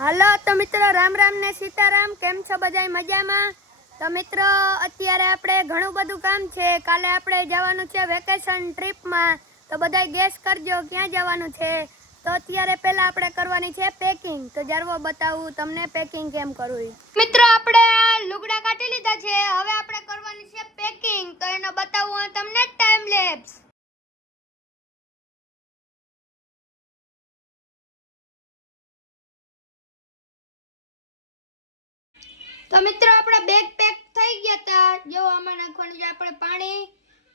હાલો તો મિત્રો રામ રામ ને સીતારામ, કેમ છો બધા મજામાં? તો મિત્રો અત્યારે આપણે ઘણું બધું કામ છે, કાલે આપણે જવાનું છે વેકેશન ટ્રીપમાં, તો બધા ગેસ કરજો ક્યાં જવાનું છે. તો અત્યારે પહેલા આપણે કરવાની છે પેકિંગ, તો જરવો બતાવું તમને પેકિંગ કેમ કરવું. મિત્રો આપણે લુગડા કાઢી લીધા છે, હવે આપણે કરવાની છે પેકિંગ, તો એનો બતાવું તમને ટાઈમ લેપ્સ. તો મિત્રો આપણા બેગ પેક થઈ ગયા હતા. જો આમાં નાખવાનું છે આપણે પાણી,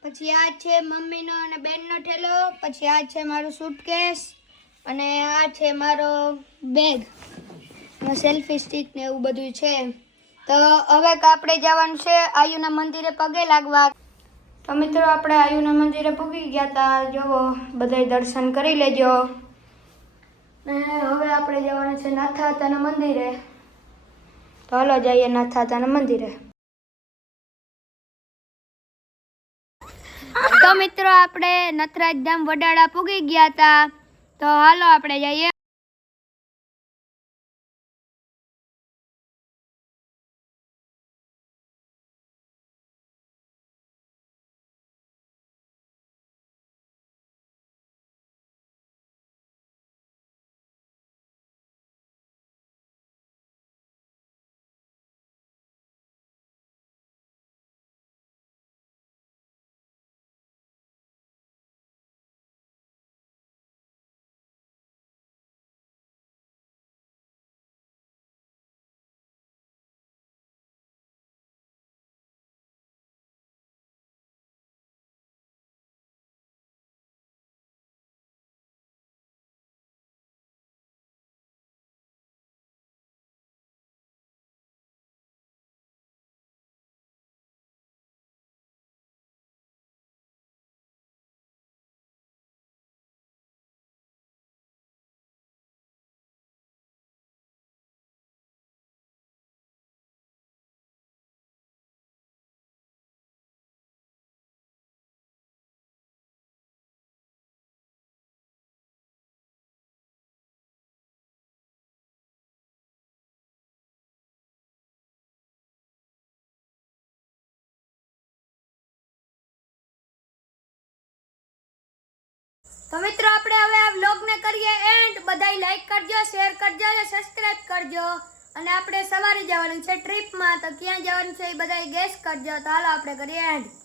પછી આ છે મમ્મીનો અને બેનનો ઠેલો, પછી આ છે મારું સૂટકેસ અને આ છે મારો બેગ, સેલ્ફી સ્ટિક ને એવું બધું છે. તો હવે આપણે જવાનું છે આયુના મંદિરે પગે લાગવા. તો મિત્રો આપણે આયુના મંદિરે પૂગી ગયા હતા, જો બધાય દર્શન કરી લેજો. ને હવે આપણે જવાનું છે નાથાતાના મંદિરે, તો હાલો જઈએ નાથાતાના મંદિરે. તો મિત્રો આપણે નથરાજ ધામ વડાળા પૂગી ગયા હતા, તો હાલો આપણે જઈએ. તો મિત્રો આપણે હવે આ વ્લોગને કરીએ એન્ડ. બધાય લાઈક કરજો, શેર કરજો અને સબસ્ક્રાઇબ કરજો. અને આપણે સવારે જવાનું છે ટ્રીપમાં, તો ક્યાં જવાનું છે એ બધાય ગેસ કરજો. તો હાલો આપણે કરીએ એન્ડ.